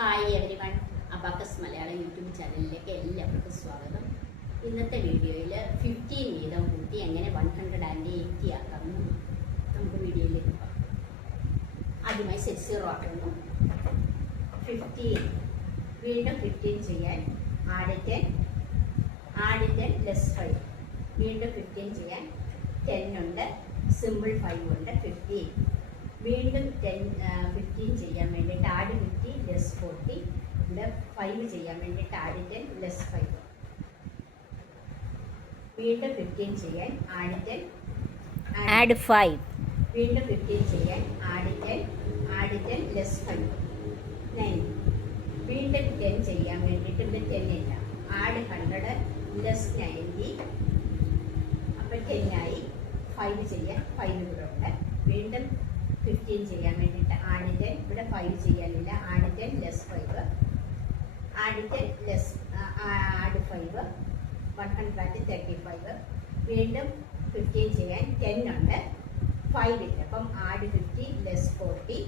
Hi every one, abacus Malayalam YouTube ചാനലിലേക്ക് എല്ലാവർക്കും സ്വാഗതം. ഇന്നത്തെ വീഡിയോയിൽ 15 വീതം കൂട്ടി എങ്ങനെ 180 ആക്കാമെന്ന് നമുക്ക് വീഡിയോയിലേക്ക് പോകാം. ആദ്യമായി സെറ്റ് സീറോ ആക്കുന്നു. 15 വീണ്ടും 15 ചെയ്യാൻ ആഡ് 10 ലെസ് 5. വീണ്ടും 15 ചെയ്യാൻ 10 ഉണ്ട്, സിമ്പിൾ 5 ഉണ്ട്. 15 വീണ്ടും 15 ചെയ്യാൻ വേണ്ടിയിട്ട് ആഡ് 50 ലെസ് 40 ഉണ്ട്. 5 ചെയ്യാൻ വേണ്ടിയിട്ട് ആഡ് 10 ലെസ് 5. വീണ്ടും 15 ചെയ്യാൻ ആഡ് 5. വീണ്ടും 15 ചെയ്യാൻ ആഡ് 10 ലെസ് 5 9. വീണ്ടും 10 ചെയ്യാൻ വേണ്ടിയിട്ട് ഇവിടെ 10 ഇല്ല. Add 100 less 90. അപ്പം 10 ആയി. 5 ചെയ്യാൻ 5 കൂടെ ഉണ്ട്. വീണ്ടും 15 ചെയ്യാൻ വേണ്ടിയിട്ട് ആഡ് 10, ഇവിടെ 5 ചെയ്യാനില്ല. Add 10 less 5, add 10 less add 5 135. വീണ്ടും 15 ചെയ്യാൻ 10 ഉണ്ട്, 5 ഇല്ല. അപ്പം ആഡ് 50 ലെസ് 40.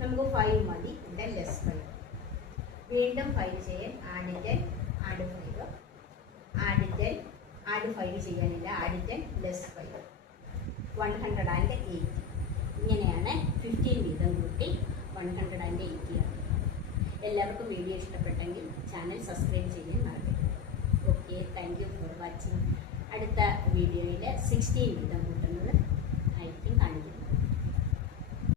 നമുക്ക് 5 മതി, ഇവിടെ ലെസ് 5. വീണ്ടും 5 ചെയ്യാൻ ആഡ് 10 ആഡ് 5, ആഡ് 5 ചെയ്യാനില്ല. Add 10 less 5 180. ഇങ്ങനെയാണ് 15 വീതം കൂട്ടി 180 ആണ്. എല്ലാവർക്കും വീഡിയോ ഇഷ്ടപ്പെട്ടെങ്കിൽ ചാനൽ സബ്സ്ക്രൈബ് ചെയ്യാൻ മറക്കരുത്. Okay, thank you for watching. അടുത്ത വീഡിയോയിൽ 16 വീതം കൂട്ടുന്നത്